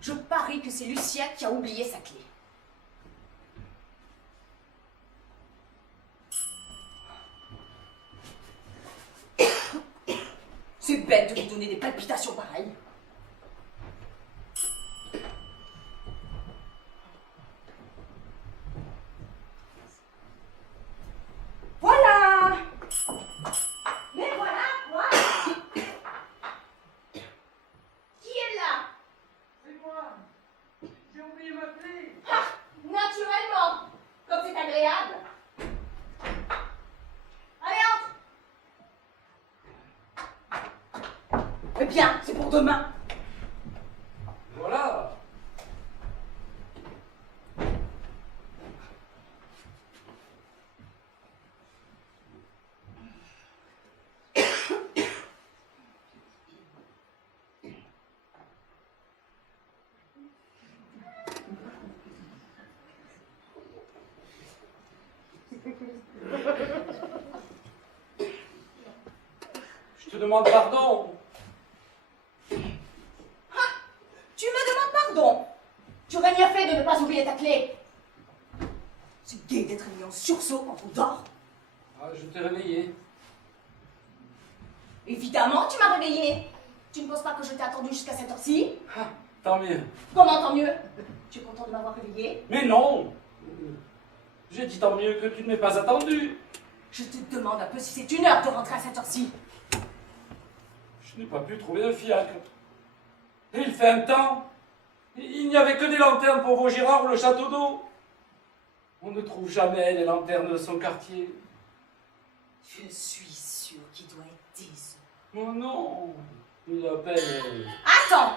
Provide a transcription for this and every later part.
Je parie que c'est Lucia qui a oublié sa clé. C'est bête de lui donner des palpitations pareilles. Voilà! Mais voilà quoi! Qui est là? C'est moi. J'ai oublié ma clé. Ah, naturellement! Comme c'est agréable! Allez, entre! Eh bien, c'est pour demain! Voilà. Je te demande pardon. Ah, tu me demandes pardon? Tu aurais bien fait de ne pas oublier ta clé. C'est gai d'être mis en sursaut quand on dort. Ah, je t'ai réveillé. Évidemment, tu m'as réveillée. Tu ne penses pas que je t'ai attendu jusqu'à cette heure-ci? Ah, tant mieux. Comment tant mieux? Tu es content de m'avoir réveillée? Mais non. J'ai dit tant mieux que tu ne m'aies pas attendu. Je te demande un peu si c'est une heure de rentrer à cette heure-ci. Je n'ai pas pu trouver de fiacre. Et il fait un temps. Il n'y avait que des lanternes pour Vaugirard ou le château d'eau. On ne trouve jamais les lanternes de son quartier. Je suis sûre qu'il doit être déçu. Oh non, il appelle. Attends!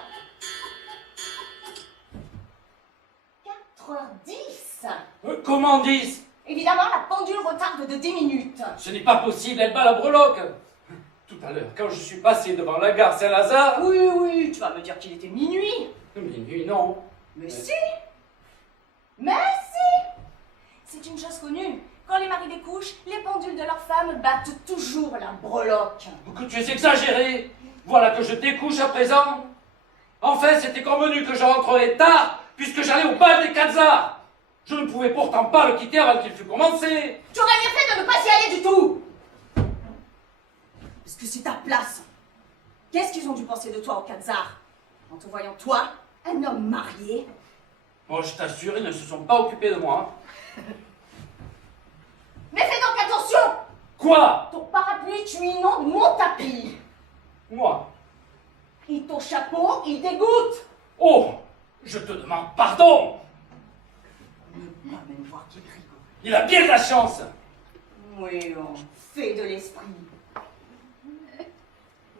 4h10. Comment 10? Évidemment, la pendule retarde de 10 minutes. Ce n'est pas possible, elle bat la breloque. Tout à l'heure, quand je suis passé devant la gare Saint-Lazare... Oui, tu vas me dire qu'il était minuit. Minuit, non. Mais si! Mais si! C'est une chose connue. Quand les maris découchent, les pendules de leurs femmes battent toujours la breloque. Que tu es exagéré. Voilà que je découche à présent. En fait, c'était convenu que je rentrerais tard, puisque j'allais au bal des Quatzars. Je ne pouvais pourtant pas le quitter avant qu'il fût commencé. Tu aurais bien fait de ne pas y aller du tout! Parce que c'est ta place. Qu'est-ce qu'ils ont dû penser de toi au Quatzars? En te voyant toi, un homme marié. Oh, je t'assure, ils ne se sont pas occupés de moi. Mais fais donc attention! Quoi? Ton parapluie, tu inondes mon tapis. Moi? Et ton chapeau, il dégoûte. Oh, je te demande pardon. Ne pas même voir qu'il rigole. Il a bien de la chance. Oui, on fait de l'esprit.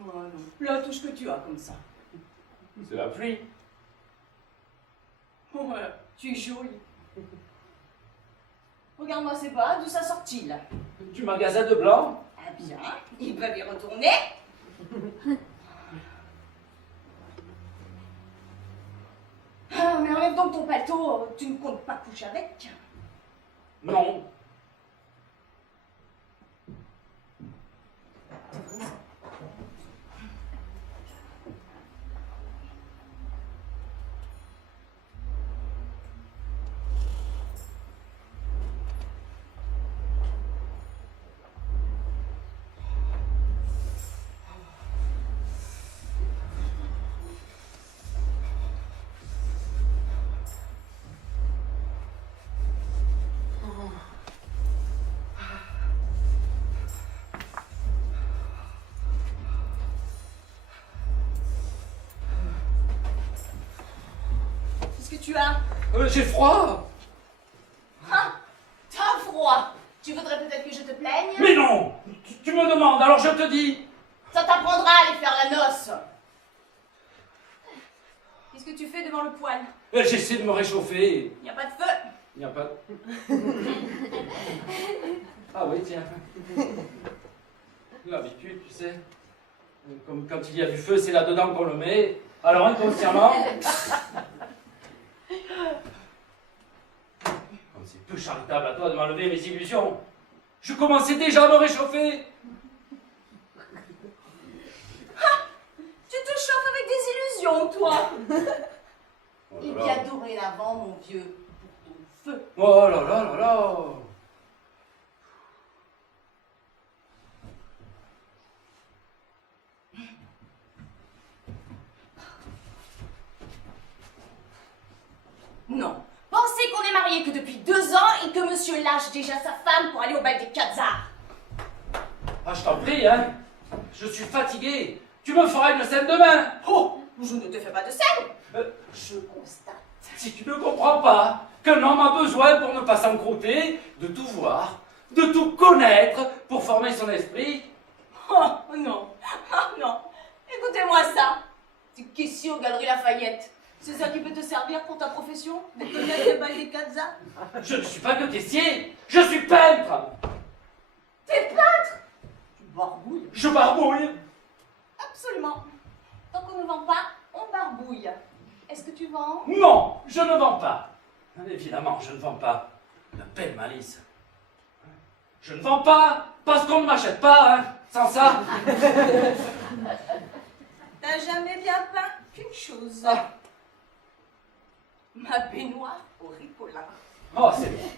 Oh non, la touche que tu as comme ça. C'est la pluie. Ouais, tu es jolie. Regarde-moi ces bas, d'où ça sort-il? Du magasin de blanc. Ah bien, ils peuvent y retourner. Ah, mais enlève donc ton paletot, tu ne comptes pas coucher avec. Non. Qu'est-ce que tu as? J'ai froid. Ah, t'as froid. Tu voudrais peut-être que je te plaigne? Mais non. Tu me demandes, alors je te dis. Ça t'apprendra à aller faire la noce. Qu'est-ce que tu fais devant le poêle? J'essaie de me réchauffer. Il n'y a pas de feu. Il n'y a pas... Ah oui, tiens. L'habitude, tu sais. Comme quand il y a du feu, c'est là-dedans qu'on le met. Alors inconsciemment... Comme c'est peu charitable à toi de m'enlever mes illusions. Je commençais déjà à me réchauffer. Tu te chauffes avec des illusions, toi. dorénavant, mon vieux, pour ton feu. Oh là là là là. Non. Pensez qu'on est mariés que depuis 2 ans et que monsieur lâche déjà sa femme pour aller au bal des Khazars. Ah, je t'en prie, hein. Je suis fatigué. Tu me feras une scène demain. Oh, je ne te fais pas de scène. Je constate. Si tu ne comprends pas qu'un homme a besoin pour ne pas s'encrouter, de tout voir, de tout connaître pour former son esprit. Oh non, oh non. Écoutez-moi ça. Tu caissier aux Galeries Lafayette. C'est ça qui peut te servir pour ta profession? De connaître les bals des Khazars? Je ne suis pas que caissier, je suis peintre. T'es peintre? Tu barbouilles. Je barbouille. Absolument. Tant qu'on ne vend pas, on barbouille. Est-ce que tu vends? Non, je ne vends pas. Évidemment, je ne vends pas. De belle malice. Je ne vends pas parce qu'on ne m'achète pas, hein. Sans ça. T'as jamais bien peint qu'une chose. Ah. Ma baignoire au ricola. Oh, c'est bon.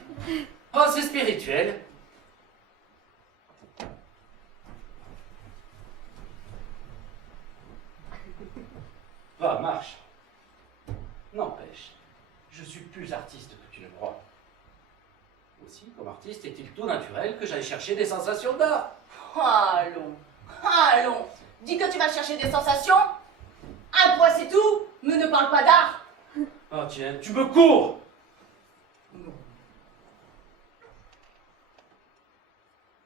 Oh, c'est spirituel. Va, marche. N'empêche, je suis plus artiste que tu ne crois. Aussi, comme artiste, est-il tout naturel que j'aille chercher des sensations d'art? Allons, allons. Dis que tu vas chercher des sensations. Un point c'est tout, mais ne parle pas d'art. Oh tiens, tu me cours. Non.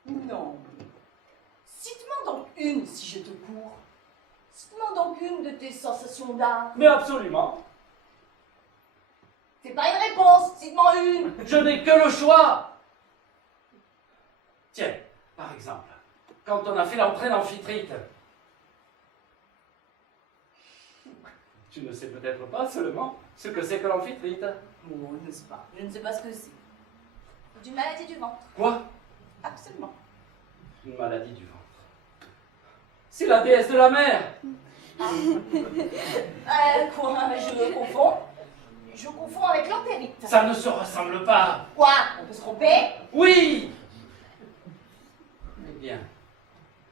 Non. Cite-moi donc une si je te cours. Cite-moi donc une de tes sensations d'art. Mais absolument. C'est pas une réponse, cite-moi une. Je n'ai que le choix. Tiens, par exemple, quand on a fait l'entrée d'Amphitrite. Tu ne sais peut-être pas seulement ce que c'est que l'Amphitrite. Bon, n'est-ce pas? Je ne sais pas ce que c'est. C'est une maladie du ventre. Quoi? Absolument. Une maladie du ventre. C'est la déesse de la mer. Quoi? Je confonds. Je confonds avec l'entérite. Ça ne se ressemble pas. Quoi? On peut se tromper? Oui. Eh bien,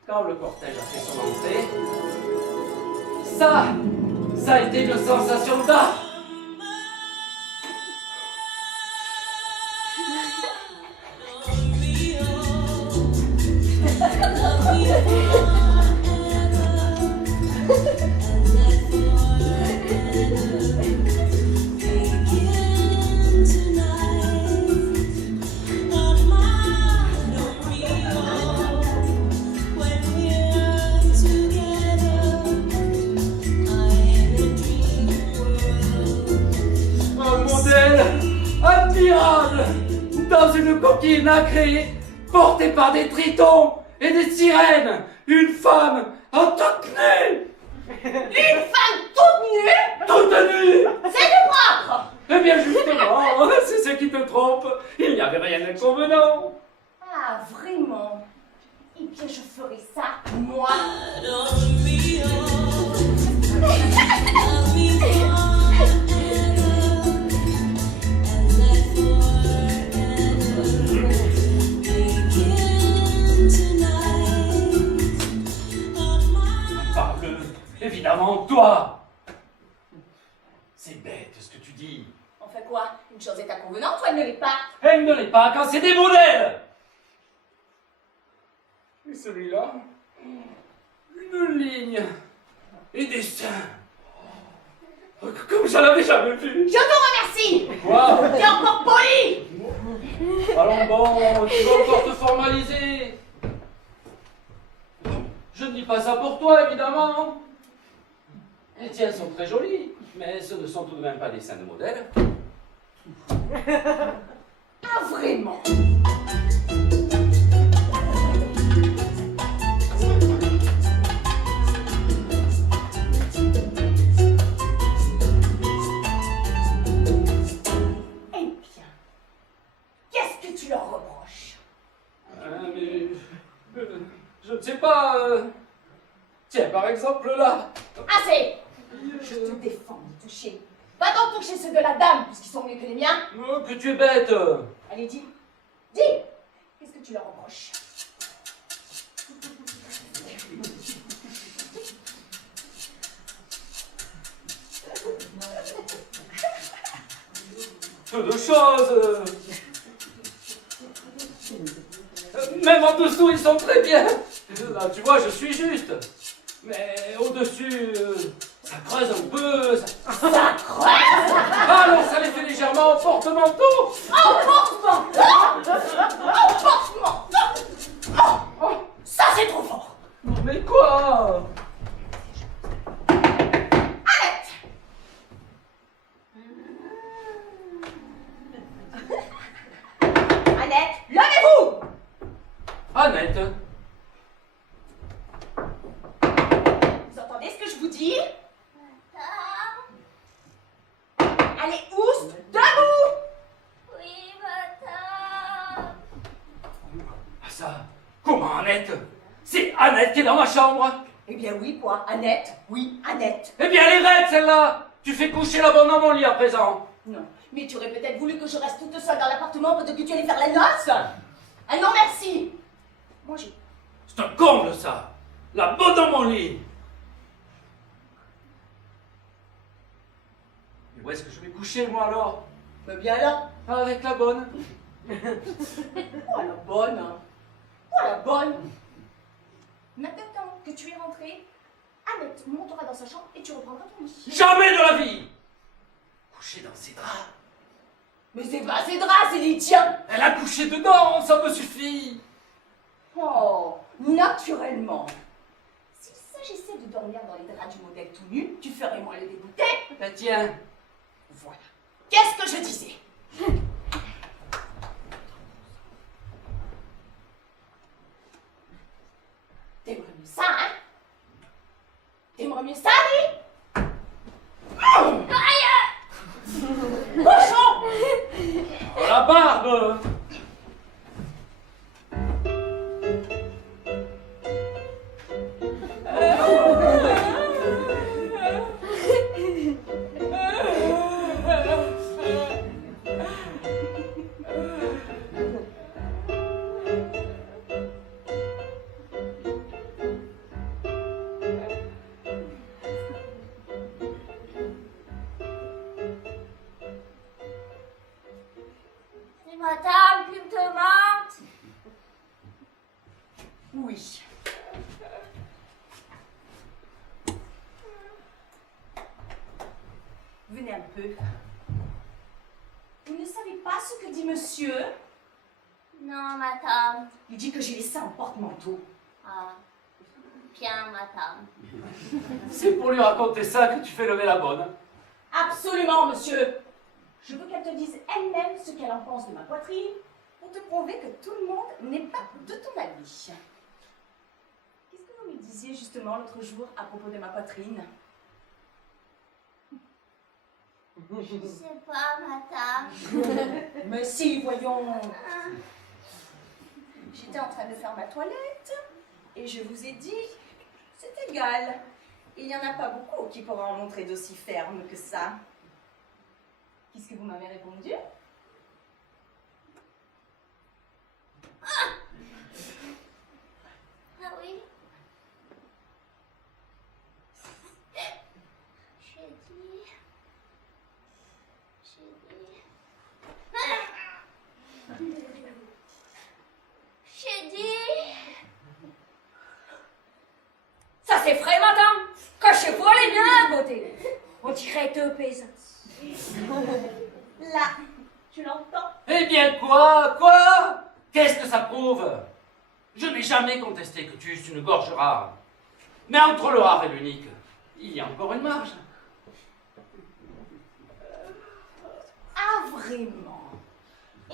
quand le cortège a fait son entrée, ça a été une sensation d'art. Admirable, dans une coquille nacrée, portée par des tritons et des sirènes, une femme en toute nue. Une femme toute nue? Toute nue. C'est du propre! Eh bien justement, c'est ce qui te trompe. Il n'y avait rien d'inconvenant. Ah, vraiment? Eh bien, je ferai ça, moi. Parle, évidemment, toi. C'est bête ce que tu dis. On fait quoi? Une chose est inconvenante ou elle ne l'est pas? Elle ne l'est pas quand c'est des modèles. Et celui-là, une ligne et des seins. Comme je l'avais jamais vu. Je te remercie! Quoi? T'es encore poli! Allons bon, tu vas encore te formaliser. Je ne dis pas ça pour toi, évidemment. Les tiennes sont très jolies, mais ce ne sont tout de même pas des seins de modèle. Ah, vraiment? Eh bien, qu'est-ce que tu leur reproches? Mais, je ne sais pas. Tiens, par exemple, là. Assez! Je te défends de toucher. Va donc chercher ceux de la dame, puisqu'ils sont mieux que les miens. Oh, que tu es bête. Allez, dis. Qu'est-ce que tu leur reproches? Peu de choses. Même en dessous, ils sont très bien. Là, tu vois, je suis juste. Mais au-dessus, ça creuse un peu. Ça creuse. Alors, ça les fait légèrement en porte-manteau. En porte-manteau. Oh, ça, c'est trop fort. Mais quoi? Arrête. Annette, levez-vous. Annette. Vous entendez ce que je vous dis? Allez, Ouste, debout. Oui, madame. Ah ça, comment Annette? C'est Annette qui est dans ma chambre. Eh bien oui, quoi, Annette. Oui, Annette. Eh bien, elle est raide, celle-là. Tu fais coucher la bonne dans mon lit à présent. Non, mais tu aurais peut-être voulu que je reste toute seule dans l'appartement plutôt que tu allais faire la noce. Ah non, merci. Moi, j'ai... C'est un comble, ça. La bonne dans mon lit. Mais où est-ce que je vais coucher, moi, alors? Mais bien là. Avec la bonne. Oh, la bonne. Hein. Oh, la bonne. Maintenant que tu es rentrée, Annette montera dans sa chambre et tu reprendras ton lit. Jamais de la vie. Coucher dans ses draps. Mais c'est pas ses draps, c'est les tiens. Elle a couché dedans, ça me suffit. Oh, naturellement. S'il s'agissait de dormir dans les draps du modèle tout nu, tu ferais moins le dégoûter. Ben tiens. Voilà. Qu'est-ce que je disais? T'aimerais mieux ça, hein? T'aimerais mieux ça, lui? Cochon! Oh, la barbe. C'est madame qui me demande. Oui. Venez un peu. Vous ne savez pas ce que dit monsieur? Non, madame. Il dit que j'ai laissé un porte-manteau. Ah, bien, madame. C'est pour lui raconter ça que tu fais lever la bonne. Absolument, monsieur. Je veux qu'elle te dise elle-même ce qu'elle en pense de ma poitrine pour te prouver que tout le monde n'est pas de ton avis. Qu'est-ce que vous me disiez justement l'autre jour à propos de ma poitrine? Je sais pas, madame. Mais si, voyons. J'étais en train de faire ma toilette et je vous ai dit, c'est égal. Il n'y en a pas beaucoup qui pourront en montrer d'aussi ferme que ça. Qu'est-ce que vous m'avez répondu? Ah oui. J'ai dit. J'ai dit. Ça c'est frais, madame. Cachez-vous les biens à côté. On dirait deux paysans. Là, tu l'entends? Eh bien quoi? Quoi? Qu'est-ce que ça prouve? Je n'ai jamais contesté que tu eusses une gorge rare. Mais entre le rare et l'unique, il y a encore une marge. Ah, vraiment?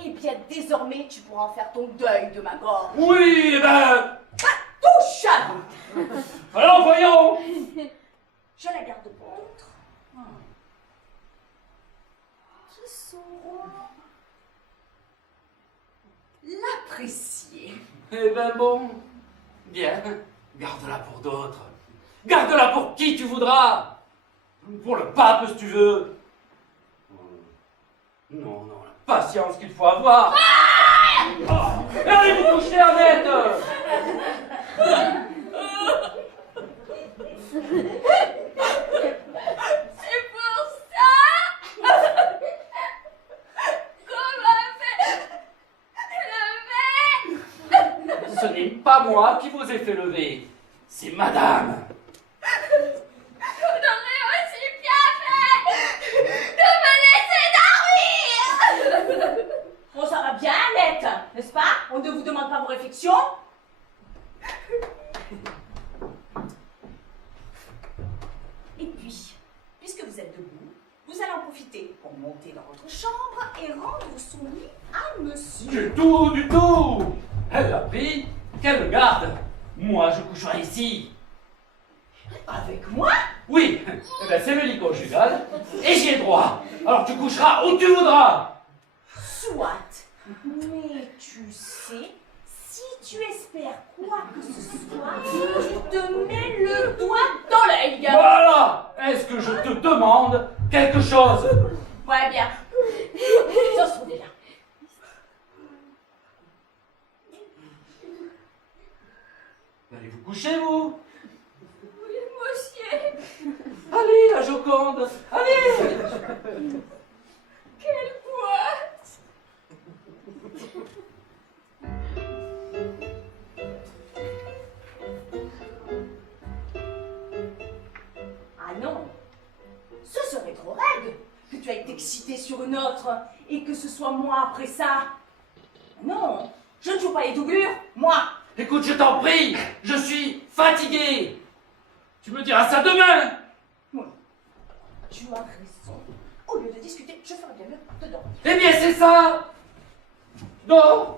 Eh bien, désormais, tu pourras en faire ton deuil de ma gorge. Oui, eh ben... Touche! Alors voyons! Je la garde pour d'autres. Qui sauront l'apprécier. Eh ben bon, bien, garde-la pour d'autres. Garde-la pour qui tu voudras. Pour le pape si tu veux. Non, non, la patience qu'il faut avoir. Oh, et allez vous coucher, Annette. C'est pour ça qu'on m'a fait lever. Ce n'est pas moi qui vous ai fait lever, c'est madame. On aurait aussi bien fait de me laisser dormir. Bon, ça va bien, Annette, n'est-ce pas? On ne vous demande pas vos réflexions. Et puis, puisque vous êtes debout, vous allez en profiter pour monter dans votre chambre et rendre son lit à monsieur. Du tout. Elle l'a pris, qu'elle le garde. Moi, je coucherai ici. Avec moi? Oui, eh ben, c'est le lit conjugal, et j'y ai droit. Alors tu coucheras où tu voudras. Soit. Mais tu sais, si tu espères quoi que ce soit, tu te mets le doigt dans l'œil. Voilà. Est-ce que je te demande quelque chose? Ouais, bien. Ça se bien. Allez vous coucher, vous. Oui, monsieur. Allez, la Joconde, allez. Quelle boîte. Ah non, ce serait trop raide que tu aies été excité sur une autre et que ce soit moi après ça. Non, je ne joue pas les doublures, moi. Écoute, je t'en prie, je suis fatigué. Tu me diras ça demain. Oui, tu as raison. Au lieu de discuter, je ferais bien mieux de dormir. Eh bien, c'est ça. Dors.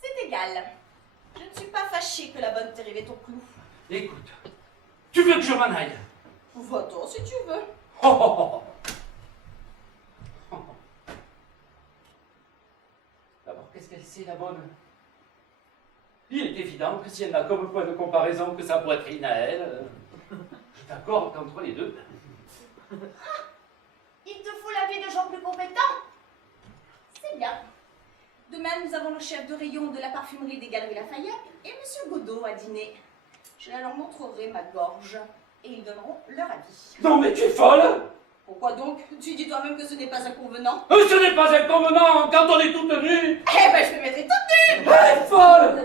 C'est égal. Je ne suis pas fâchée que la bonne t'ait rêvé ton clou. Écoute, tu veux que je m'en aille? Va-t'en si tu veux. Oh, oh, oh. D'abord, qu'est-ce qu'elle sait, la bonne? Il est évident que si elle n'a comme point de comparaison que sa poitrine à elle, je t'accorde qu'entre les deux. Il te faut l'avis de gens plus compétents. C'est bien. Demain, nous avons le chef de rayon de la parfumerie des Galeries Lafayette et M. Godot à dîner. Je leur montrerai ma gorge et ils donneront leur avis. Non, mais tu es folle! Pourquoi donc? Tu dis toi-même que ce n'est pas inconvenant. Ce n'est pas inconvenant quand on est toute nue! Eh ben, je me mettrai toute nue. Elle est folle!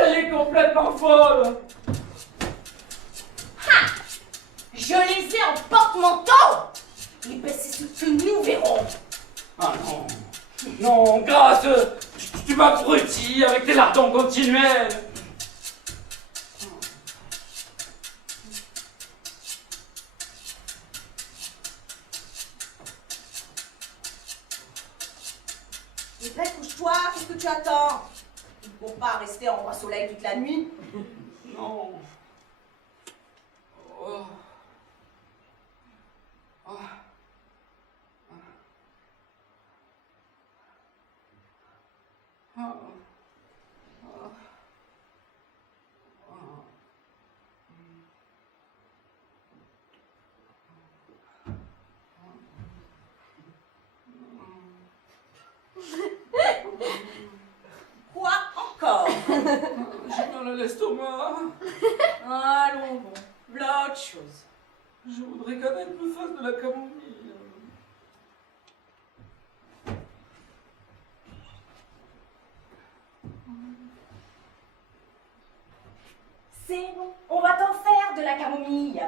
Elle est complètement folle! Je les ai en porte-manteau. Et ben, c'est ce que nous verrons. Ah non! Non, grâce! Tu m'abrutis avec tes lardons continuels! Et ben, couche-toi, qu'est-ce que tu attends? Pour pas rester en bras soleil toute la nuit. Non! Oh. Oh. Oh. Quoi encore? J'ai mal à l'estomac. Allons bon, voilà autre chose. Je voudrais qu'Annette me fasse de la camomille. C'est bon, on va t'en faire de la camomille.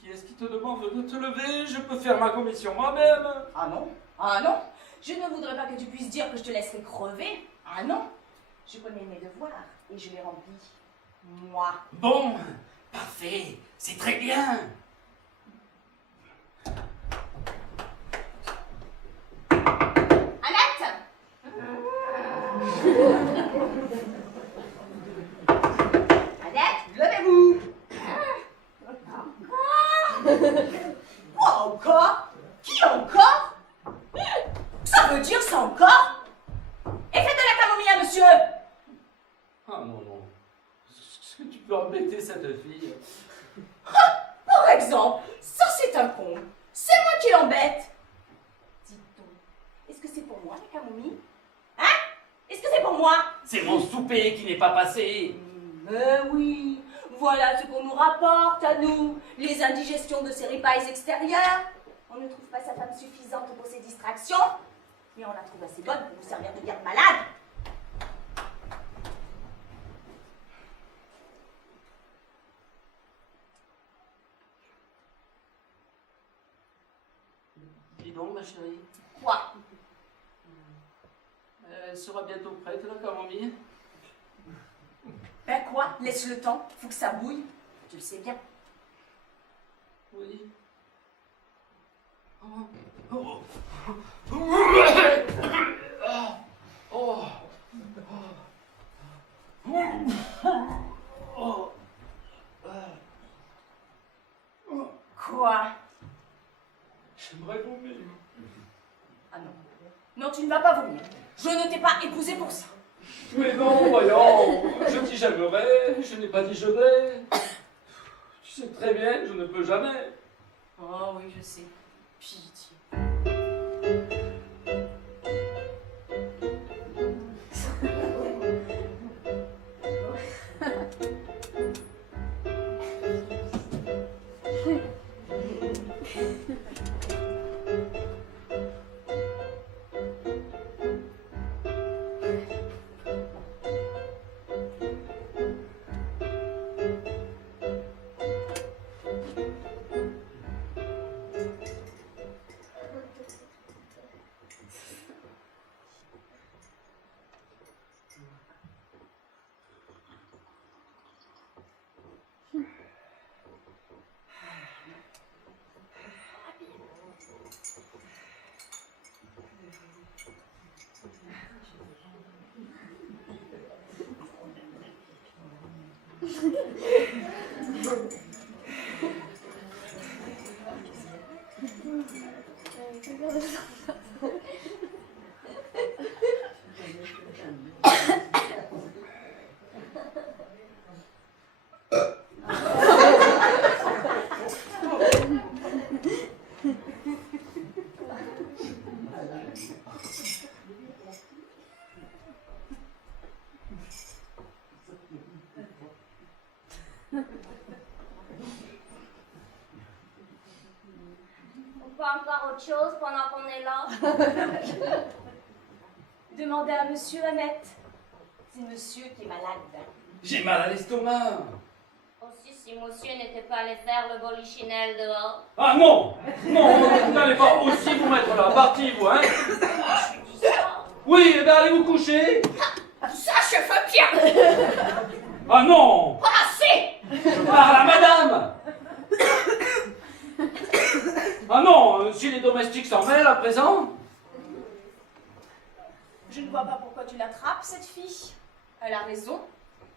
Qui est-ce qui te demande de te lever? Je peux faire ma commission moi-même. Ah non? Ah non? Je ne voudrais pas que tu puisses dire que je te laisserai crever. Ah non? Je connais mes devoirs et je les remplis Moi. Bon, parfait, c'est très bien. Annette. Annette, levez-vous. Quoi encore? Qui encore? Ça veut dire ça encore? Et faites de la camomille à monsieur. Ah non, non. Est-ce que tu peux embêter cette fille? Par exemple, ça c'est un con. C'est moi qui l'embête. Dites donc, est-ce que c'est pour moi la camomille? Hein? Est-ce que c'est pour moi? C'est mon souper qui n'est pas passé. Mais oui, voilà ce qu'on nous rapporte à nous, les indigestions de ces ripailles extérieures. On ne trouve pas sa femme suffisante pour ses distractions, mais on la trouve assez bonne pour vous servir de garde malade. Dis donc, ma chérie, Quoi? elle sera bientôt prête, la camomille? Ben quoi? Laisse le temps, faut que ça bouille. Tu le sais bien. Oui. Oh. Oh. Oh. Oh. Quoi? J'aimerais vomir. Ah non. Non, tu ne vas pas vomir. Je ne t'ai pas épousé pour ça. Mais non, voyons, je dis j'aimerais, je n'ai pas dit je vais. Tu sais très bien que je ne peux jamais. Oh oui, je sais. Pitié. On peut encore autre chose pendant qu'on est là? Demandez à monsieur Annette. C'est monsieur qui est malade. J'ai mal à l'estomac. Aussi, si monsieur n'était pas allé faire le polichinelle dehors. Ah non, non, vous n'allez pas aussi vous mettre là. Parti, vous, hein? Je dis ça. Oui, eh bien allez vous coucher. Ça, je veux bien. Ah non, Pas assez. je parle à madame. Ah non, si les domestiques s'en mêlent à présent. Je ne vois pas pourquoi tu l'attrapes, cette fille. Elle a raison.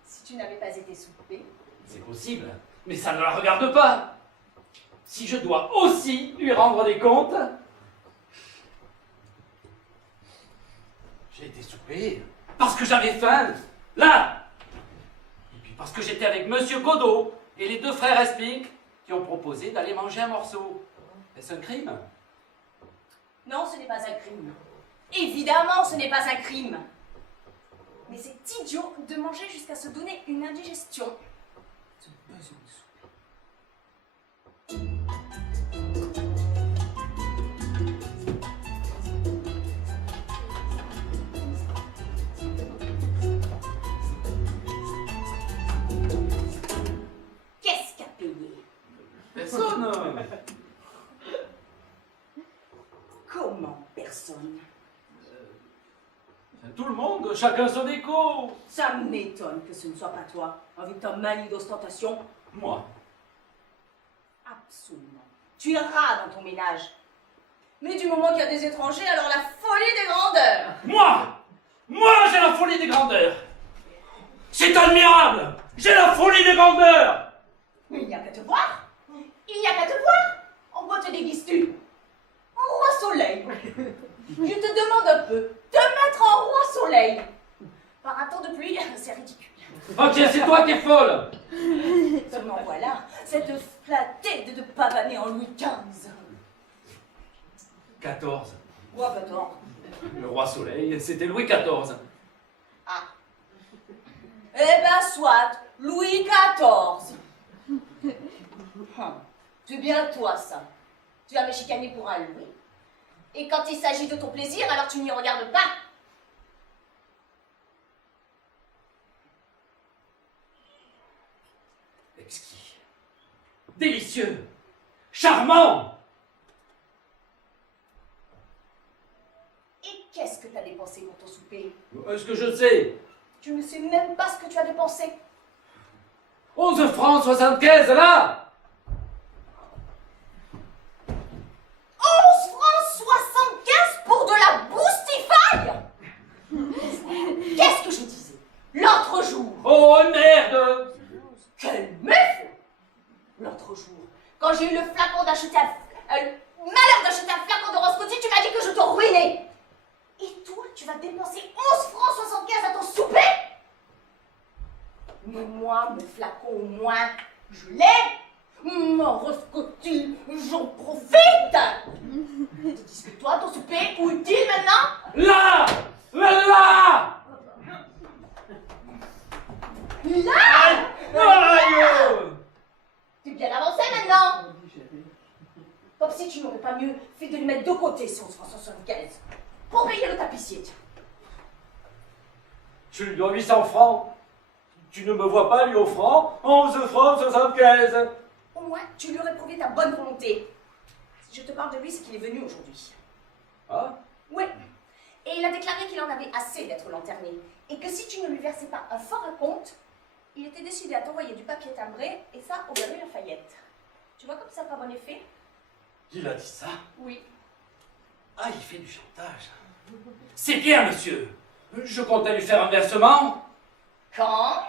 Si tu n'avais pas été soupée. C'est possible, mais ça ne la regarde pas. Si je dois aussi lui rendre des comptes. J'ai été soupé parce que j'avais faim, là. Et puis parce que j'étais avec Monsieur Godot et les deux frères Espink qui ont proposé d'aller manger un morceau. Est-ce un crime? Non, ce n'est pas un crime. Évidemment, ce n'est pas un crime. Mais c'est idiot de manger jusqu'à se donner une indigestion. Ce besoin de souper. Qu'est-ce qu'a payé? Personne. Comment personne? tout le monde, chacun son écho. Ça m'étonne que ce ne soit pas toi, avec ta manie d'ostentation. Moi, Absolument. Tu es rare dans ton ménage. Mais du moment qu'il y a des étrangers, alors la folie des grandeurs. moi, j'ai la folie des grandeurs. C'est admirable. J'ai la folie des grandeurs. Mais il n'y a qu'à te voir. Il n'y a qu'à te voir. En quoi te déguises-tu? En roi soleil. Je te demande un peu. Te mettre en roi soleil. Par un temps de pluie, c'est ridicule. Ok, c'est toi qui es folle. Seulement voilà, cette flattée de pavaner en Louis XV. 14. Roi 14. Le roi soleil, c'était Louis XIV. Ah. Eh ben soit, Louis XIV. C'est bien toi ça. Tu vas me chicaner pour un Louis. Et quand il s'agit de ton plaisir, alors tu n'y regardes pas. Exquis. Délicieux. Charmant. Et qu'est-ce que t'as dépensé pour ton souper? Est-ce que je sais? Tu ne sais même pas ce que tu as dépensé. 11 francs 75, là. 11 francs 75 pour de la boustifaille. Qu'est-ce que je disais l'autre jour? Oh, merde. Quelle meuf! L'autre jour, quand j'ai eu le flacon d'acheter malheur d'acheter un flacon de Roscotti, tu m'as dit que je te ruinais. Et toi, tu vas dépenser 11 francs 75 à ton souper? Mais moi, mon flacon, au moins, je l'ai. Mon Roscotti, j'en profite. Tandis que toi, ton souper, où est-il maintenant? Là. Là. Là! Aïe. T'es bien avancé maintenant. Comme si tu n'aurais pas mieux fait de lui mettre de côté ces 11 francs 75 pour payer le tapissier, tiens. Tu lui dois 800 francs. Tu ne me vois pas lui offrant 11 francs 75. Au moins, tu lui aurais prouvé ta bonne volonté. Si je te parle de lui, c'est qu'il est venu aujourd'hui. Ah? Oui. Et il a déclaré qu'il en avait assez d'être lanterné. Et que si tu ne lui versais pas un fort acompte, il était décidé à t'envoyer du papier timbré, et ça au Galerie Lafayette. Tu vois comme ça n'a pas bon effet? Il a dit ça? Oui. Ah, il fait du chantage. C'est bien, monsieur. Je comptais lui faire un versement. Quand?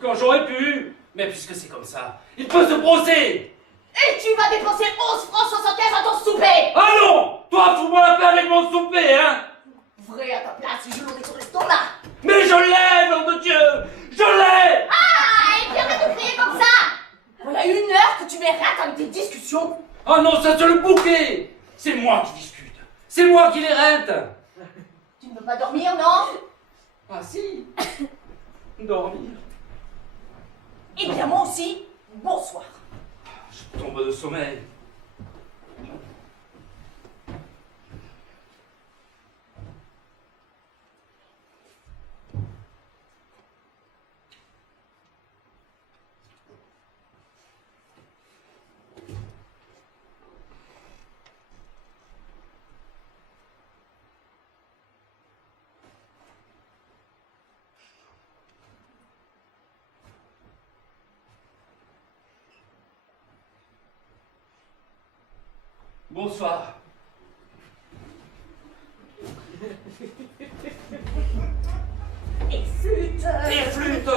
Quand j'aurais pu. Mais puisque c'est comme ça, il peut se brosser. Et tu vas dépenser 11 francs 75 à ton souper! Ah non! Toi, fous-moi la paix avec mon souper, hein! Vrai à ta place, je l'aurais sur l'estomac! Mais je l'ai, nom de Dieu! Je l'ai! Ah! Et puis arrête de crier comme ça! Voilà 1 heure que tu m'éreintes avec tes discussions! Ah non, ça c'est le bouquet! C'est moi qui discute. C'est moi qui les rente. Tu ne veux pas dormir, non? Ah si. Dormir. Eh bien, moi aussi, bonsoir. Je tombe de sommeil. Bonsoir. Et flûte! Et flûte.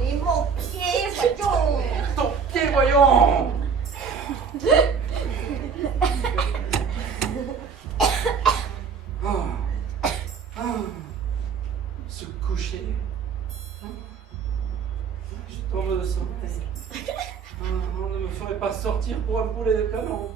Et mon pied, voyons! Ton pied, voyons. Se coucher. Je tombe de sommeil. On ne me ferait pas sortir pour un boulet de canon.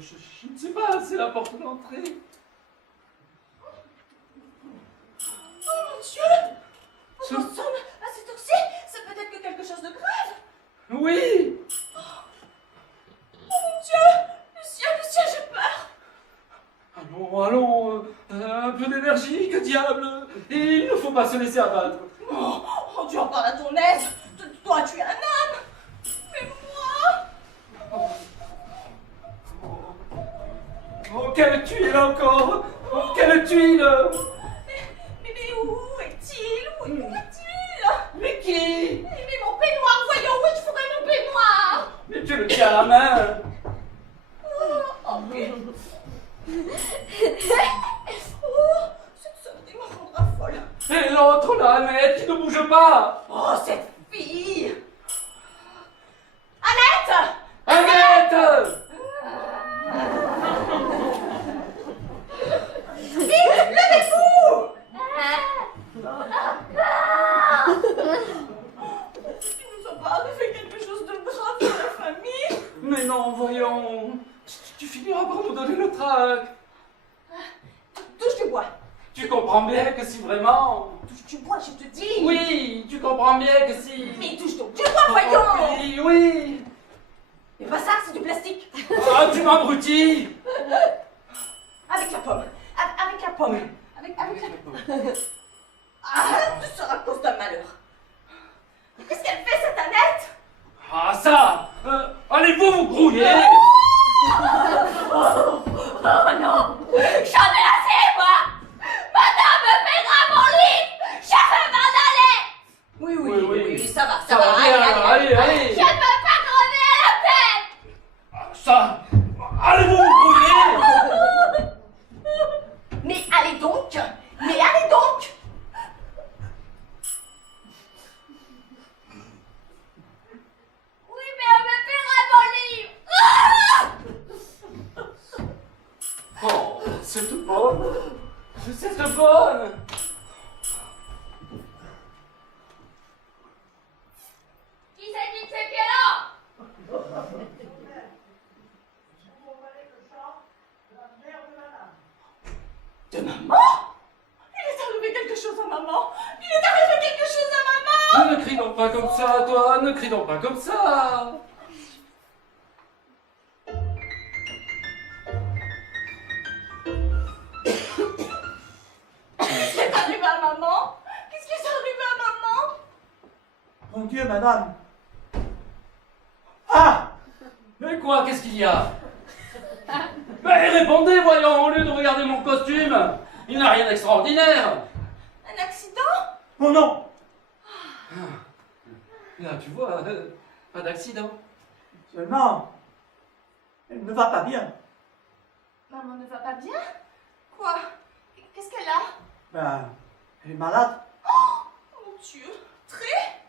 Je ne sais pas, c'est la porte d'entrée. Oh mon Dieu! Ce- Votre sang, à cette heure-ci, c'est peut-être que quelque chose de grave. Oui! Oh mon Dieu! Lucien, j'ai peur. Allons, un peu d'énergie, que diable! Et il ne faut pas se laisser abattre. Oh Dieu, parle à ton aise. Toi, tu es un homme. Mais moi? Oh, quelle tuile encore! Oh, quelle tuile! Mais où est-il? Où est-il? Mais qui? Mais mon peignoir, voyons, où est-ce que je ferai mon peignoir? Mais tu le tiens à la main! Oh, cette sonnerie me rendra folle. Et l'autre là, Annette, qui ne bouge pas! Oh, cette fille! Annette! Annette! Vite, levez-vous! Il nous a pas arrivé quelque chose de grave dans la famille? Mais non, voyons! Tu finiras par nous donner le trac! Touche du bois. Tu comprends bien que si vraiment... Touche du bois, je te dis. Oui, tu comprends bien que si... Mais touche donc du bois, voyons. Oui, oui! Mais pas ça, c'est du plastique. Ah, tu m'abrutis! Avec la pomme. Avec la pomme. Avec la pomme. Ah, ce sera cause d'un malheur. Qu'est-ce qu'elle fait, cette Annette? Ah, ça! Allez-vous vous grouiller? Oh non. J'en ai assez, moi! Madame me paiera mon livre! Je veux m'en aller! Oui, ça va, Ça va bien, allez! Je ne veux pas crever à la peine! Ah, ça! Allez-vous vous grouiller? Mais allez donc. Mais allez donc. Oui, mais on me paiera mon livre! Oh, cette bonne! Cette bonne! Qui c'est qui c'est qui est là? De maman? Il est arrivé quelque chose à maman. Il est arrivé quelque chose à maman. Ne crie donc pas comme ça, toi! Ne crie donc pas comme ça! Qu'est-ce qui est arrivé à maman? Qu'est-ce qui est arrivé à maman? Mon Dieu, madame. Ah! Mais quoi, qu'est-ce qu'il y a? Mais répondez, voyons, au lieu de regarder mon costume! Il n'a rien d'extraordinaire! Un accident? Oh non! Là, tu vois, pas d'accident. Seulement, elle ne va pas bien. Maman ne va pas bien? Quoi? Qu'est-ce qu'elle a? Ben, elle est malade. Oh mon Dieu. Très?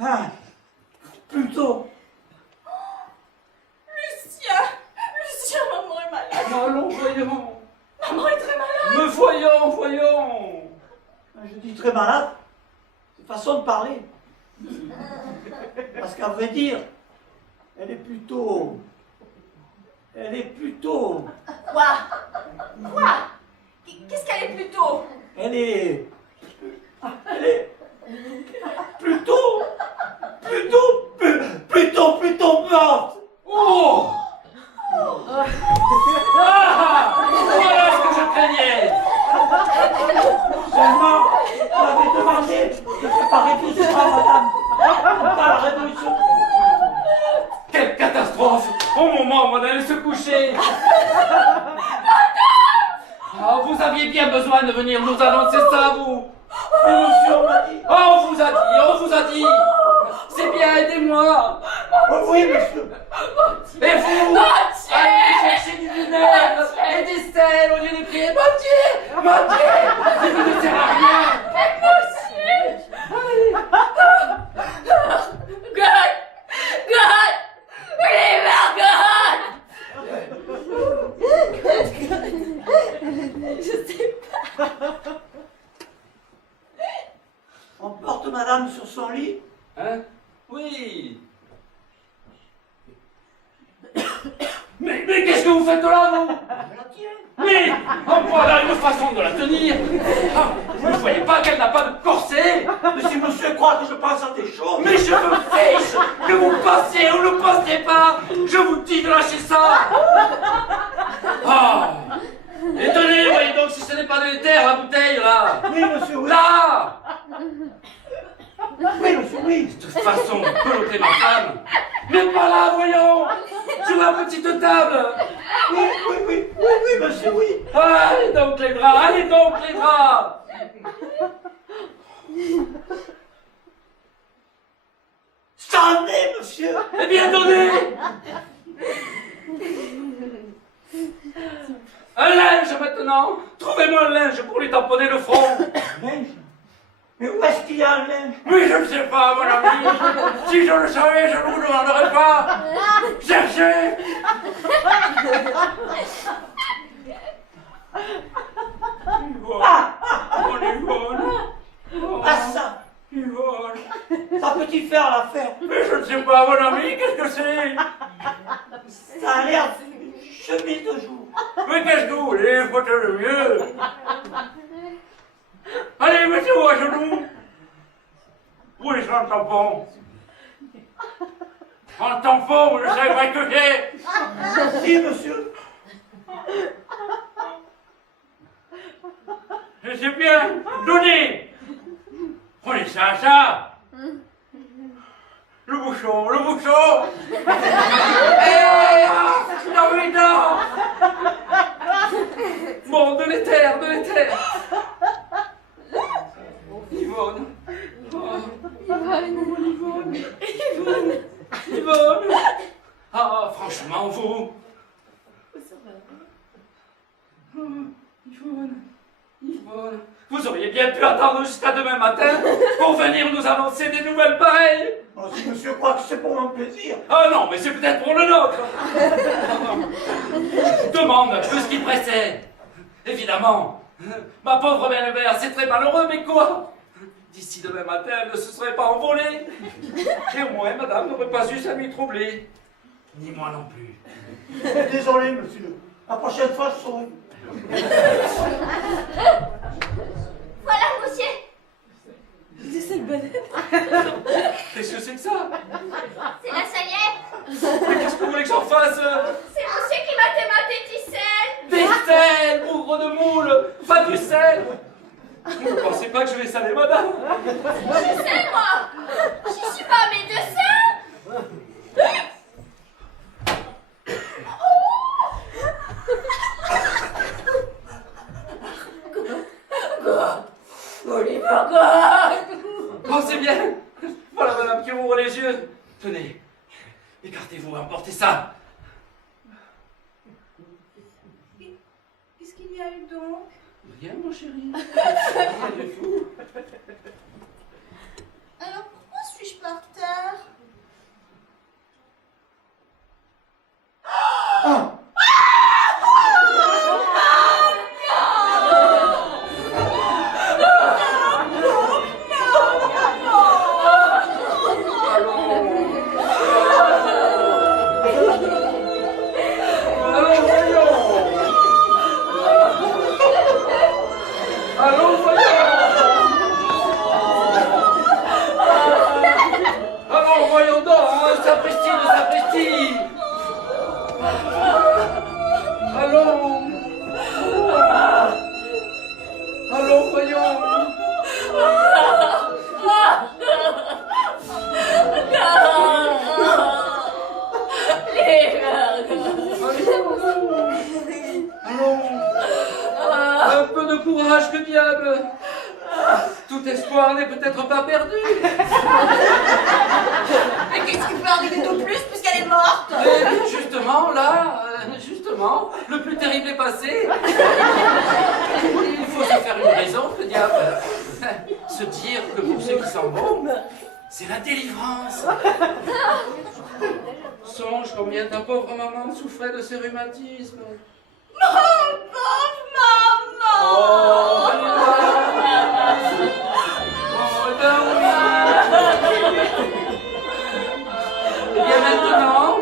Ah, plutôt. Lucien, maman est malade. Allons, voyons! Maman est très malade. Mais voyons! Je dis très malade. C'est façon de parler. Parce qu'à vrai dire, elle est plutôt... Quoi? Qu'est-ce qu'elle est plutôt? Elle est plutôt morte. Oh! Ah! Voilà ce que je craignais! Seulement, on avait demandé de préparer tout ça, madame. Pas la révolution. Quelle catastrophe! Au moment où on allait se coucher! Ah, vous aviez bien besoin de venir nous annoncer ça, vous! Mais monsieur, on m'a dit. Oh, on vous a dit! C'est bien, aidez-moi! Oh oui, monsieur. Et vous! Allez chercher du vinaigre et des sels au lieu de crier Mon Dieu! Ça ne sert à rien! God! On porte madame sur son lit. Hein? Oui! faites de là, vous? Je la tiens. Mais, en voilà une façon de la tenir. Ah, vous ne voyez pas qu'elle n'a pas de corset? Mais si monsieur croit que je pense à des choses... Mais je me fiche que vous passiez ou ne passiez pas. Je vous dis de lâcher ça. Ah, et tenez, voyez donc si ce n'est pas de l'éther, la bouteille, là. Oui, monsieur, oui. Là. Oui, monsieur, oui. De toute façon, peloter ma femme. Mais pas là, voyons. Sur la petite table. Oui, oui, oui, oui, oui, monsieur, oui. Allez donc les bras, allez donc les bras. C'en est, monsieur. Eh bien, donnez. Un linge maintenant. Trouvez-moi un linge pour lui tamponner le front. Linge. Mais où est-ce qu'il y a un linge? Mais je ne sais pas, mon ami. Si je le savais, je ne vous demanderais pas. Cherchez. Yvonne, Yvonne. Oh, Ah, ça. Yvonne. Ça peut-il faire l'affaire? Mais je ne sais pas, mon ami, qu'est-ce que c'est? Ça a l'air d'une chemise de jour. Mais qu'est-ce que vous voulez? Faites le mieux. Allez, mettez-vous à genoux. Où est un tampon? Un tampon, vous ne savez pas que j'ai. Si, monsieur. Je sais bien. Donnez. Prenez ça. Le bouchon. Non, mais non. Bon, de l'éther. Yvonne. Oh. Yvonne. Ah, franchement, vous. Yvonne. Vous auriez bien pu attendre jusqu'à demain matin pour venir nous annoncer des nouvelles pareilles. Oh, si monsieur croit que c'est pour mon plaisir. Ah non, mais c'est peut-être pour le nôtre. Je vous demande un peu ce qui pressait. Évidemment. Ma pauvre belle-mère, c'est très malheureux, mais quoi? D'ici demain matin, elle ne se serait pas envolée. Et au moins, madame n'aurait pas eu sa nuit troublée. Ni moi non plus. Désolé, monsieur. La prochaine fois, je saurai. Voilà, monsieur. Qu'est-ce que c'est que ça? C'est la salière. Mais qu'est-ce que vous voulez que j'en fasse? C'est monsieur qui m'a dématé du sel. Des sels, bougre de moule, pas du sel. Vous ne pensez pas que je vais saler, madame? Je sais, moi. Je suis pas médecin. Oh, c'est bien. Voilà, madame, qui ouvre les yeux. Tenez, écartez-vous, emportez ça. Qu'est-ce qu'il y a eu donc? Rien, mon chéri. Rien du tout. Alors pourquoi suis-je par terre? Un peu de courage, que diable! Tout espoir n'est peut-être pas perdu. Mais qu'est-ce qui peut arriver de plus puisqu'elle est morte? Et justement, là, justement, le plus terrible est passé. Il faut se faire une raison, que diable. Se dire que pour ceux qui s'en vont, c'est la délivrance. Songe combien ta pauvre maman souffrait de ses rhumatismes. Mon pauvre maman! Oh, ben oui. Eh bien maintenant,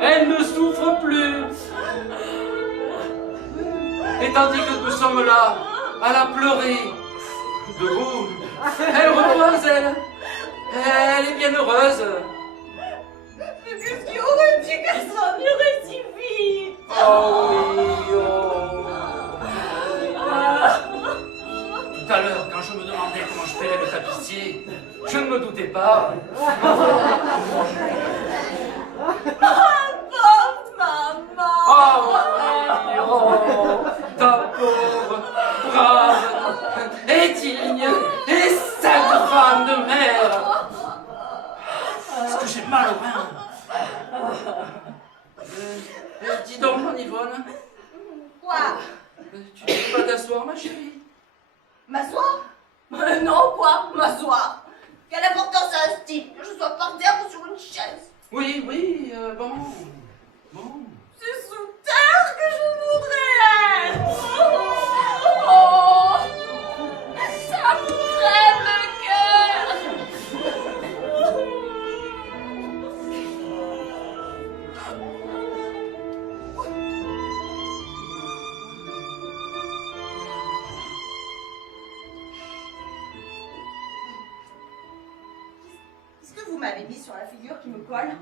elle ne souffre plus. Et tandis que nous sommes là, à la pleurer, debout, elle repose, elle. Elle est bien heureuse. Mais qu'est-ce qui aurait dit qu'elle s'en irait si vite? Oh oui, oh. Tout à l'heure, quand je me demandais comment je paierais le tapissier, je ne me doutais pas. Maman! Oh, ta pauvre, brave, et digne, et sainte femme de mère. Est-ce que j'ai mal au rein? Dis donc, mon Yvonne, Quoi? tu ne peux pas t'asseoir, ma chérie? M'asseoir? Non, quoi? M'asseoir? Quelle importance a ce type que je sois par terre ou sur une chaise? Oui, oui, bon. C'est sous terre que je voudrais être! Oh, ça me crève le cœur. Qu'est-ce que vous m'avez mis sur la figure qui me colle?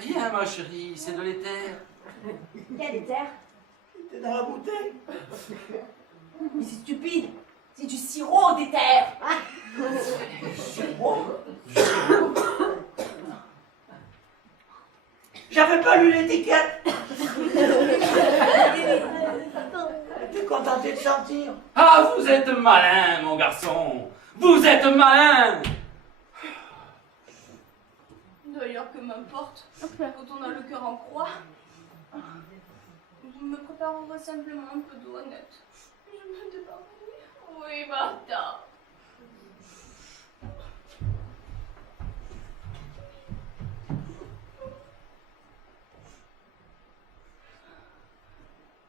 Rien, ma chérie, c'est de l'éther. Quel éther? T'es dans la bouteille. Mais c'est stupide! C'est du sirop d'éther! J'avais pas lu l'étiquette. T'es contenté de sentir. Ah, vous êtes malin, mon garçon. Vous êtes malin. D'ailleurs, que m'importe, quand on a le cœur en croix. Je me préparerai simplement un peu d'eau honnête. Je me débarrasserai. Oui, Martha.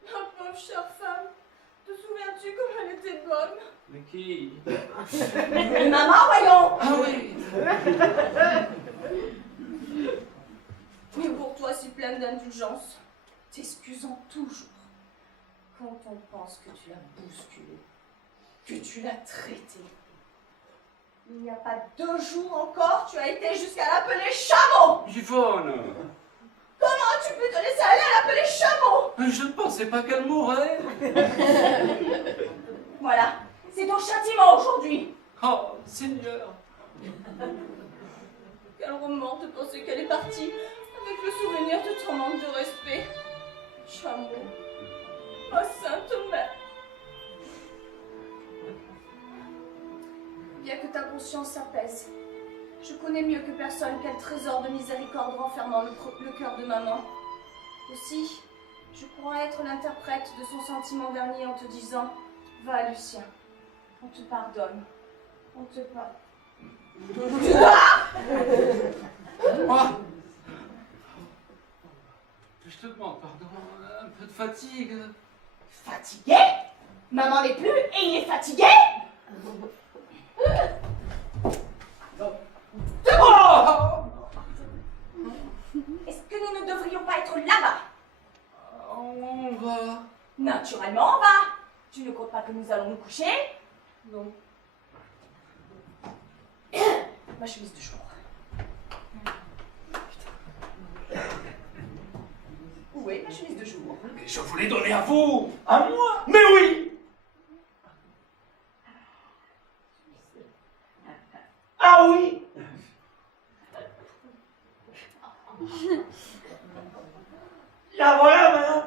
Ma pauvre chère femme, te souviens-tu comme elle était bonne? Mais qui? Mais maman, voyons! Ah oui. Mais pour toi, si pleine d'indulgence, t'excusant toujours. Quand on pense que tu l'as bousculé, que tu l'as traité. Il n'y a pas 2 jours encore, tu as été jusqu'à l'appeler chameau! Yvonne, Comment tu peux te laisser aller à l'appeler chameau? je ne pensais pas qu'elle mourrait. Voilà, c'est ton châtiment aujourd'hui. Oh, Seigneur. Quel remords de penser qu'elle est partie, avec le souvenir de ton manque de respect. Chameau, ma sainte mère. Bien que ta conscience s'apaise, je connais mieux que personne quel trésor de miséricorde renfermant le cœur de maman. Aussi, je crois être l'interprète de son sentiment dernier en te disant « Va, Lucien, on te pardonne, on te pardonne. » Moi, je te demande pardon, un peu de fatigue. Fatigué? Maman n'est plus et il est fatigué? Oh! Est-ce que nous ne devrions pas être là-bas? On va. Naturellement, on va. Tu ne comptes pas que nous allons nous coucher? Non. Ma chemise de jour. Où est ma chemise de jour? Mais je vous l'ai donnée à vous. À moi. Mais oui. Ah oui. La voilà, madame.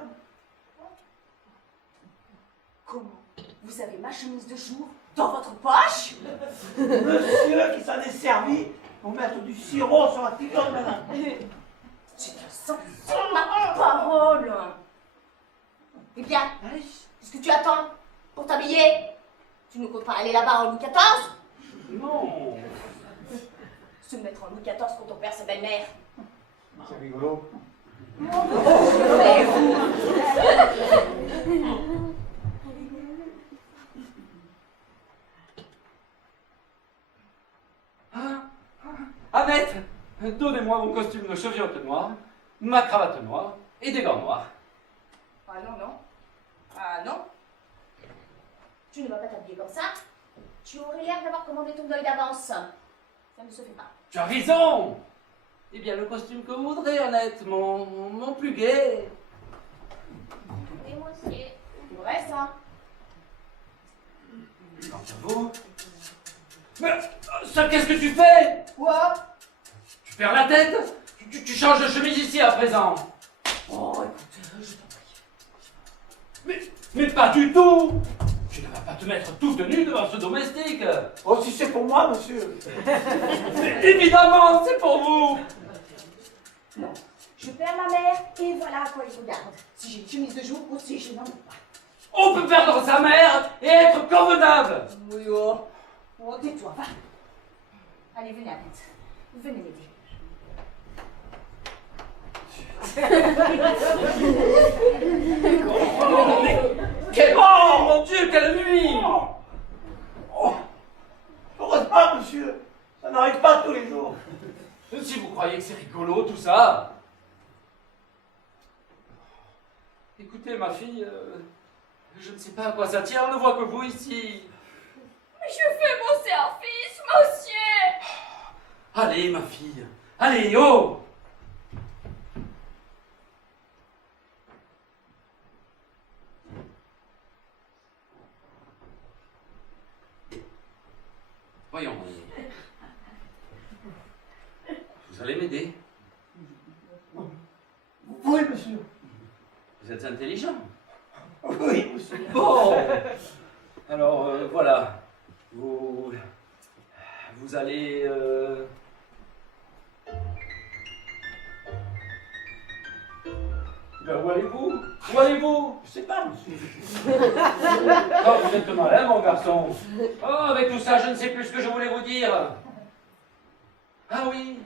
Comment? Vous avez ma chemise de jour dans votre poche? Monsieur qui s'en est servi pour mettre du sirop sur la figure de madame. Tu te sens sur ma parole. Eh bien, qu'est-ce que tu attends pour t'habiller? Tu ne comptes pas aller là-bas en Louis XIV? Non. Se mettre en Louis XIV quand on perd sa belle-mère. C'est rigolo. Annette, donnez-moi mon costume de cheviote noire, ma cravate noire et des gants noirs. Ah non, non. Ah non. Tu ne vas pas t'habiller comme ça. Tu aurais l'air d'avoir commandé ton deuil d'avance. Ça ne se fait pas. Tu as raison. Eh bien, le costume que vous voudrez, Annette, mon plus gai. Et moi aussi. C'est vrai, ça. Quant à vous... Mais ça, qu'est-ce que tu fais? Quoi? Tu perds la tête? Tu changes de chemise ici à présent. Oh, écoute, je t'en prie. Mais pas du tout. Tu ne vas pas te mettre toute nue devant ce domestique. Oh, si c'est pour moi, monsieur. Mais évidemment, c'est pour vous. Non. Je perds ma mère et voilà à quoi il regarde. Si j'ai une chemise de jour ou si je n'en ai pas. On peut perdre sa mère et être convenable. Oui, oh. Oh, tais-toi, va. Allez, venez, Annette. Venez m'aider. Oh, mais quelle... Oh, mon Dieu, quelle nuit. Oh. Heureusement, monsieur. Ça n'arrive pas tous les jours. Si vous croyez que c'est rigolo, tout ça... Écoutez, ma fille, je ne sais pas à quoi ça tient, on ne voit que vous ici. Mais je fais mon service, monsieur. Allez, ma fille, allez, oh. Voyons. Vous allez m'aider? Oui, monsieur. Vous êtes intelligent. Oui, monsieur. Bon. Alors, voilà. Vous allez... Ben, où allez-vous? Où allez-vous? Je sais pas, monsieur. Oh, vous êtes malin, mon garçon. Oh, avec tout ça, je ne sais plus ce que je voulais vous dire. Ah oui.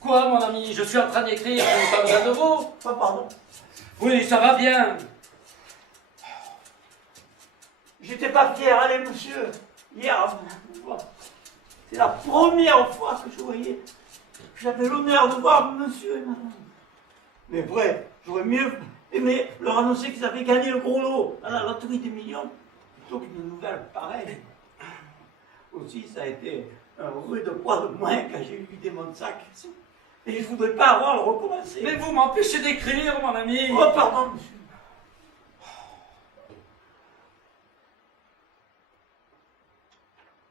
Quoi, mon ami? Je suis en train d'écrire, je n'ai pas besoin de vous. Oh, pardon. Oui, ça va bien. J'étais pas fier, allez, monsieur. Hier, c'est la première fois que je voyais. J'avais l'honneur de voir monsieur et madame. Mais vrai, j'aurais mieux aimé leur annoncer qu'ils avaient gagné le gros lot à la loterie des millions, plutôt qu'une nouvelle pareille. Aussi, ça a été un rude poids de moins quand j'ai eu des monts de sac. Et je voudrais pas avoir à le recommencer. Mais vous m'empêchez d'écrire, mon ami. Oh, pardon, monsieur.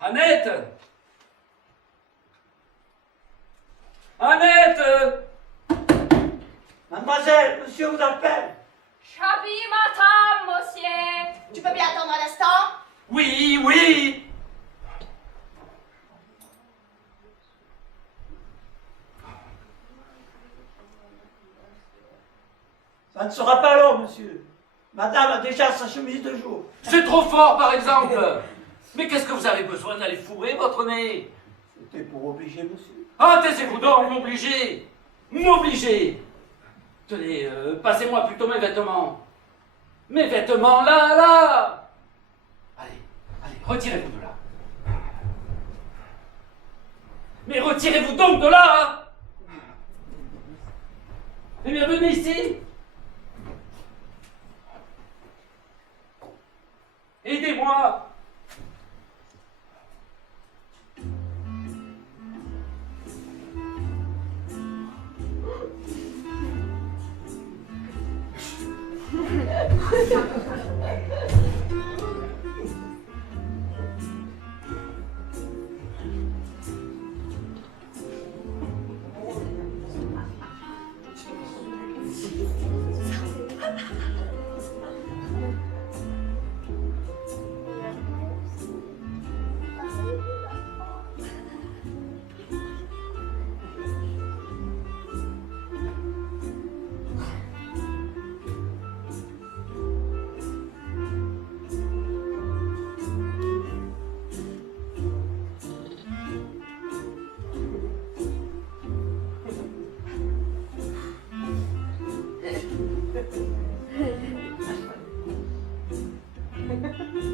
Annette! Annette! Mademoiselle, monsieur vous appelle. J'habille ma table, monsieur. Tu peux bien attendre un instant? Oui, oui! Ça ne sera pas long, monsieur. Madame a déjà sa chemise de jour. C'est trop fort, par exemple! Mais qu'est-ce que vous avez besoin d'aller fourrer votre nez? C'était pour obliger monsieur. Ah, taisez-vous donc, m'obliger! M'obliger! Tenez, passez-moi plutôt mes vêtements. Mes vêtements, là, là! Allez, allez, retirez-vous de là. Mais retirez-vous donc de là! Eh bien, venez ici! Aidez-moi!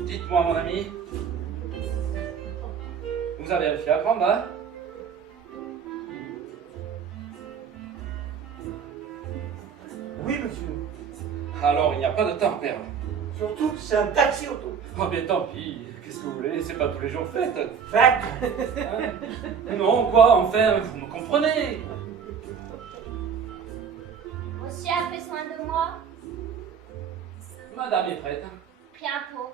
Dites-moi, mon ami. Vous avez un fiacre en bas? Oui, monsieur. Alors, il n'y a pas de temps à perdre. Surtout que c'est un taxi auto. Oh, bien tant pis. Qu'est-ce que vous voulez? C'est pas tous les jours fête. Faites. Hein? Non, quoi, enfin, vous me comprenez. Monsieur a fait soin de moi. Madame est prête. Bientôt.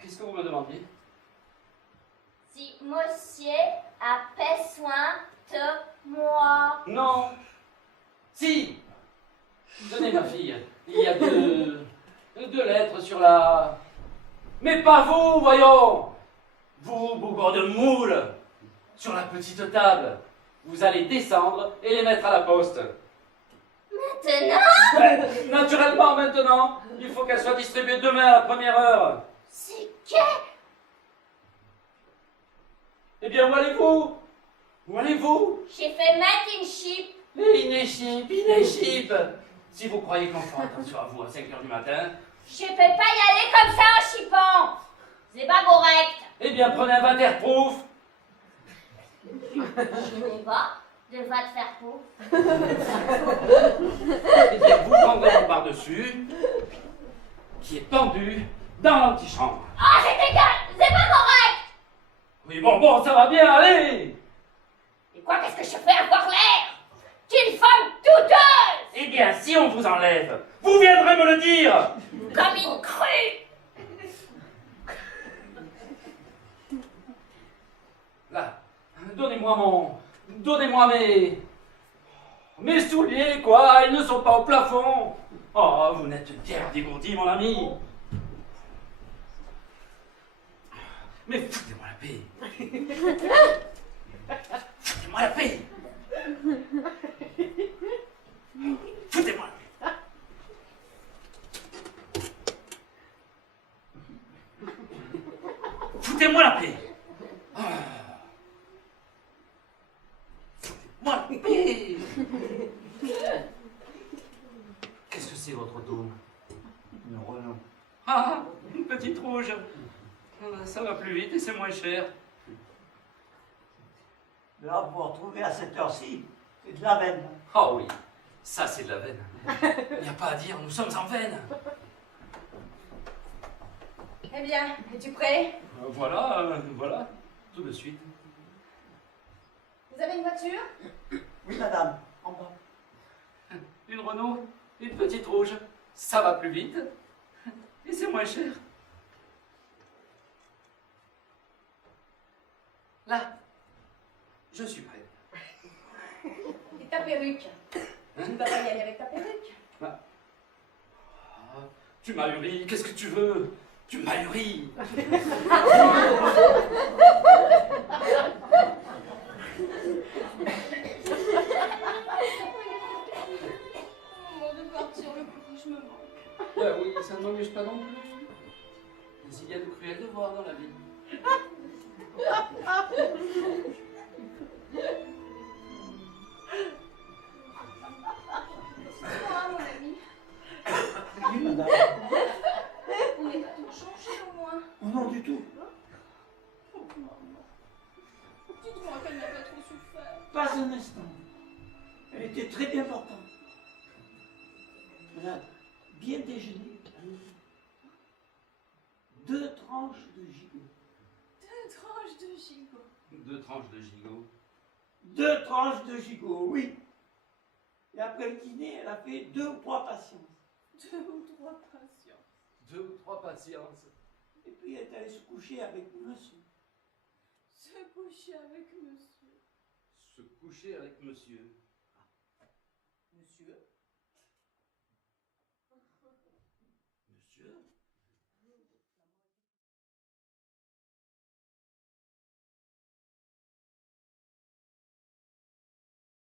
Qu'est-ce que vous me demandiez? Si monsieur a fait soin de moi. Non. Si. Tenez, ma fille. Il y a deux lettres sur la... Mais pas vous, voyons. Vous, bougre de moule. Sur la petite table. Vous allez descendre et les mettre à la poste. Maintenant? Ouais, naturellement, maintenant. Il faut qu'elles soient distribuées demain à la première heure. C'est quai? Eh bien, où allez-vous? Où allez-vous? J'ai fait make in ship. Inechip. Si vous croyez qu'on fera attention à vous à 5h du matin, Je peux pas y aller comme ça en chipant. C'est pas correct. eh bien, prenez un waterproof. Je n'ai pas de va te faire pour. Eh bien, vous prendrez mon par-dessus, qui est pendu dans l'antichambre. Ah, c'est égal. C'est pas correct. Oui, bon, ça va bien, allez. Et quoi, qu'est-ce que je fais avoir l'air d'une femme douteuse? Eh bien, si on vous enlève, vous viendrez me le dire. Comme une crue. Là, donnez-moi mes souliers, quoi, ils ne sont pas au plafond. Oh, vous n'êtes guère dégourdi, mon ami. Mais foutez-moi la paix. Foutez-moi la paix. Foutez-moi. Foutez-moi la paix. Ah. Foutez-moi la paix. Qu'est-ce que c'est votre dôme? Une Renault. Ah, une petite rouge. Ça va plus vite et c'est moins cher. Là, vous vous retrouvez à cette heure-ci, c'est de la veine. Ah oui, ça c'est de la veine. Il n'y a pas à dire, nous sommes en veine. Eh bien, es-tu prêt? Voilà, tout de suite. Vous avez une voiture? Oui, madame, en bas. Une Renault, une petite rouge, ça va plus vite et c'est moins cher. Là, je suis prêt. Et ta perruque? Tu ne vas pas y aller avec ta perruque? Ah, tu m'as huri, qu'est-ce que tu veux? Tu m'as huri. Moment de partir, le plus je me manque. Ben oui, ça ne m'amuse pas non plus. Mais il y a de cruels devoirs dans la vie. Ah, mon ami, Oui, madame. on n'est pas tout changé au moins. Oh, non, du tout. Oh, maman. Dites-moi qu'elle n'a pas trop souffert. Pas un instant. Elle était très bien portante. Elle a bien déjeuné. 2 tranches de gigot. 2 tranches de gigot. 2 tranches de gigot. 2 tranches de gigot, oui. Et après le dîner, elle a fait 2 ou 3 patients. 2 ou 3 patients. 2 ou 3 patience. Et puis elle est allée se coucher avec monsieur. Se coucher avec monsieur. Se coucher avec monsieur. Monsieur? Monsieur?